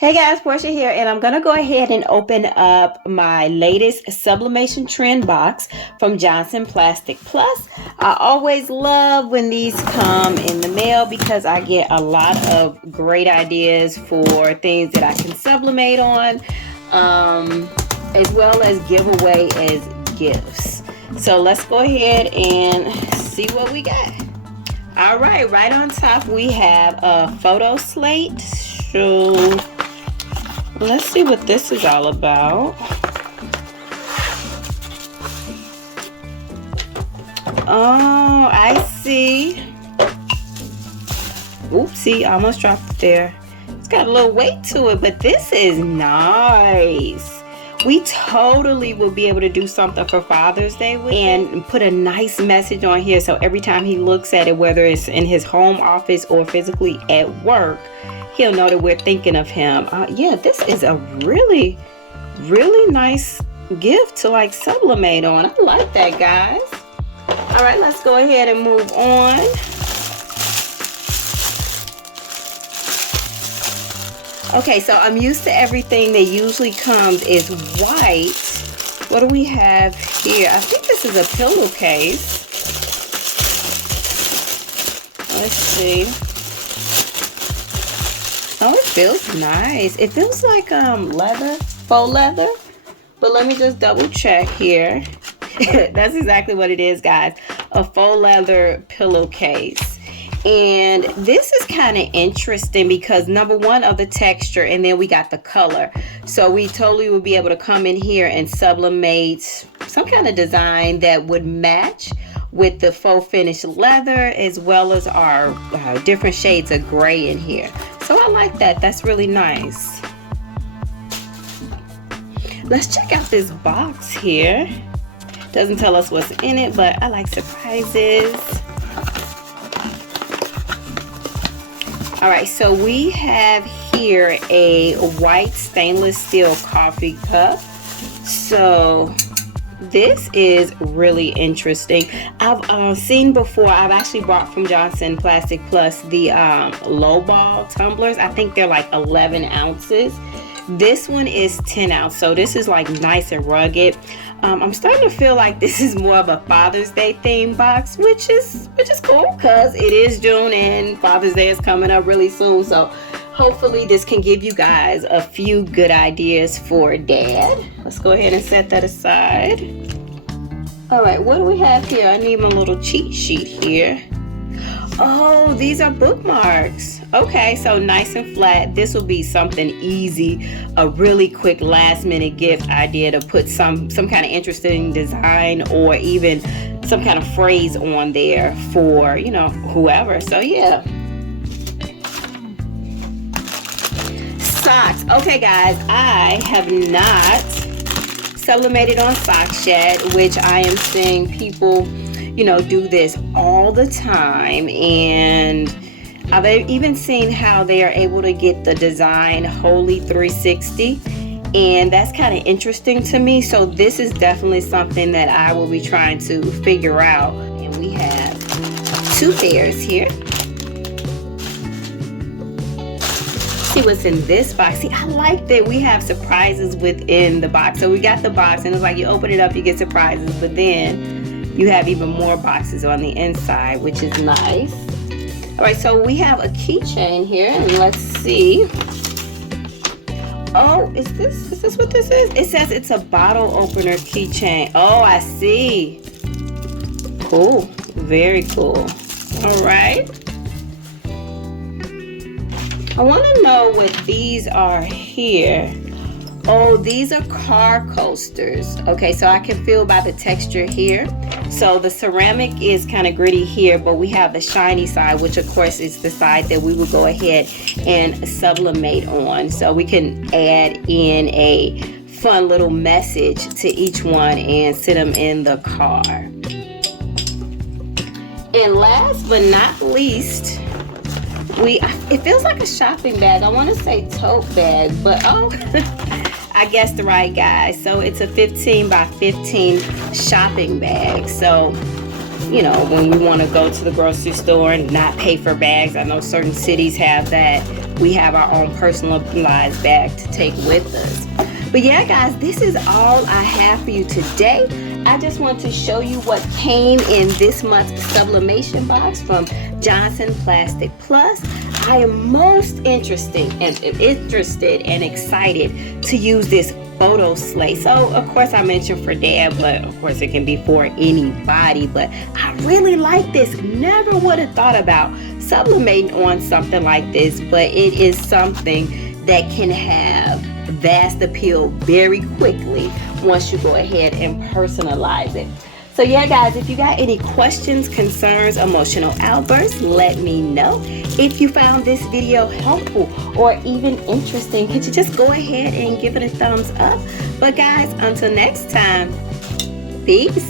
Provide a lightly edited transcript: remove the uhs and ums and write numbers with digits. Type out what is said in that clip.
Hey guys, Portia here, and I'm gonna go ahead and open up my latest Sublimation trend box from Johnson Plastic Plus. I always love when these come in the mail because I get a lot of great ideas for things that I can sublimate on, as well as give away as gifts. So let's go ahead and see what we got. All right, right on top we have a photo slate. So let's see what this is all about. Oh, I see. Oopsie, I almost dropped it there. It's got a little weight to it, but this is nice. We totally will be able to do something for Father's Day with and put a nice message on here, so every time he looks at it, whether it's in his home office or physically at work, he'll know that we're thinking of him. Yeah, this is a really, really nice gift to like sublimate on. I like that, guys. All right, let's go ahead and move on. Okay, so I'm used to everything that usually comes is white. What do we have here? I think this is a pillowcase. Let's see. Oh, it feels nice. It feels like leather, faux leather. But let me just double check here. That's exactly what it is, guys. A faux leather pillowcase. And this is kind of interesting because number one of the texture, and then we got the color. So we totally will be able to come in here and sublimate some kind of design that would match with the faux finish leather, as well as our different shades of gray in here. So I like that. That's really nice. Let's check out this box here. Doesn't tell us what's in it, but I like surprises. All right, so we have here a white stainless steel coffee cup. So this is really interesting. I've seen before, I've actually bought from Johnson Plastic Plus the low ball tumblers. I think they're like 11 ounces. This one is 10 ounce, so this is like nice and rugged. I'm starting to feel like this is more of a Father's Day theme box, which is cool because it is June and Father's Day is coming up really soon. So hopefully this can give you guys a few good ideas for Dad. Let's go ahead and set that aside. All right, what do we have here? I need my little cheat sheet here. Oh, these are bookmarks. Okay, so nice and flat. This will be something easy, a really quick last minute gift idea to put some kind of interesting design or even some kind of phrase on there for, you know, whoever. So yeah. Socks. Okay guys, I have not sublimated on socks yet, which I am seeing people, you know, do this all the time, and I've even seen how they are able to get the design wholly 360, and that's kind of interesting to me. So this is definitely something that I will be trying to figure out. And we have two pairs here. See what's in this box. See, I like that we have surprises within the box. So we got the box, and it's like you open it up, you get surprises, but then you have even more boxes on the inside, which is nice. All right, so we have a keychain here, and let's see. Oh, is this what this is? It says it's a bottle opener keychain. Oh, I see. Cool, very cool. All right. I want to know what these are here. Oh, these are car coasters. Okay, so I can feel by the texture here. So the ceramic is kind of gritty here, but we have the shiny side, which of course is the side that we will go ahead and sublimate on. So we can add in a fun little message to each one and sit them in the car. And last but not least, it feels like a shopping bag. I want to say tote bag, but oh, I guessed right, guys. So it's a 15 by 15 shopping bag. So, you know, when you want to go to the grocery store and not pay for bags, I know certain cities have that. we have our own personalized bag to take with us. But yeah, guys, this is all I have for you today. I just want to show you what came in this month's sublimation box from Johnson Plastic Plus. I am most interested and excited to use this photo slate. So of course I mentioned for Dad, but of course it can be for anybody. But I really like this. Never would have thought about sublimating on something like this, but it is something that can have vast appeal very quickly once you go ahead and personalize it. So yeah, guys, if you got any questions, concerns, emotional outbursts, let me know. If you found this video helpful or even interesting, could you just go ahead and give it a thumbs up? But guys, until next time, peace.